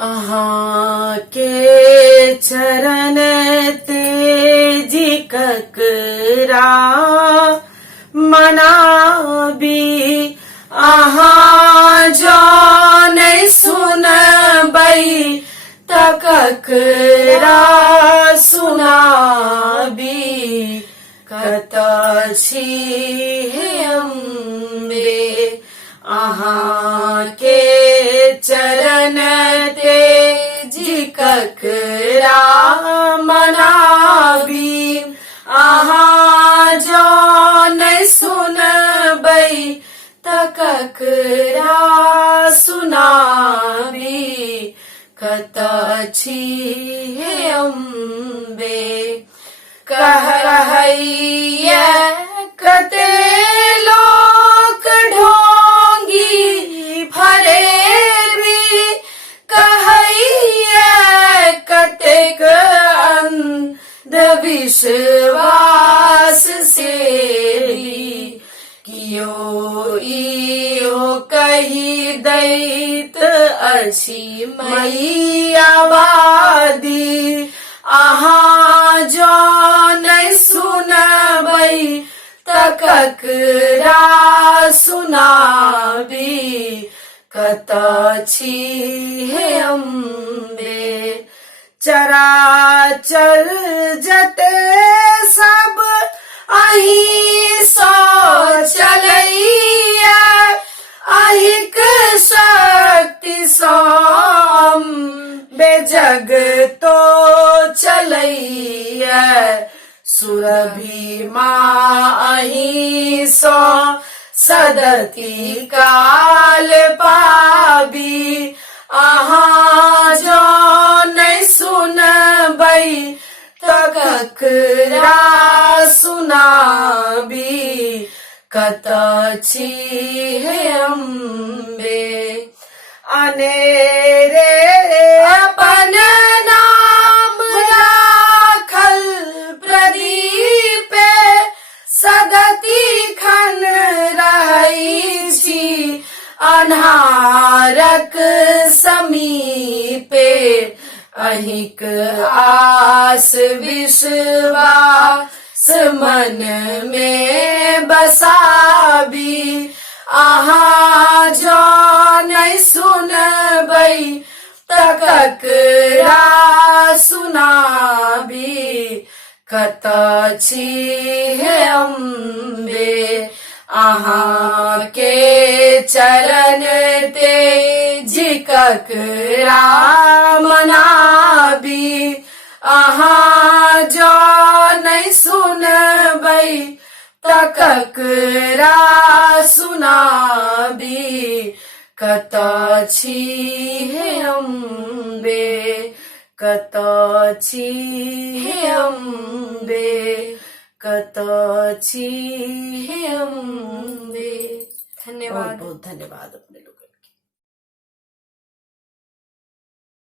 अहाँ के चरण तेजी ककरा मनाबी। अहाँ जो नहीं सुनबै त ककरा सुनाबी। कत छी हे अम्बे अहाँ के चरण तेजी ककरा मनाबी। अहाँ जो नहीं सुनबै त ककरा सुनाबी। कत छी हे अम्बे कह रहैया कते लोक ढोंगी फरेबी। कहैया कतेक अंधविश्वास से कियो इहो कहि दैत अछि मैयावादी। अहाँ जो नहीं सुनबै त ककरा सुनाबी। कत छी हे अम्बे चराचर जते सब अहीं सँ चलैया। अहिंक शक्ति सँ बेजगतो चलैया। सुरभि माँ अहीं सँ सदति काल पाबी। अहाँ जो नहीं सुनबै त ककरा सुनाबी। कत छी हे अम्बे अनेरे अपन नाम राखल प्रदीपे। सदति खन रहै छी अन्हारक समीपे। अहिंक आस विश्वास मन में बसाबी। अहाँ जो नहीं सुनबै त ककरा सुनाबी। कत छी हे अम्बे अहाँ के चरण तेजी ककरा मनाबी। अहाँ जो नहीं सुनबै त ककरा सुनाबी। कत छी हे अम्बे कत छी हे अम्बे कत छी हे अम्बे। धन्यवाद। बहुत बहुत धन्यवाद अपने लोग।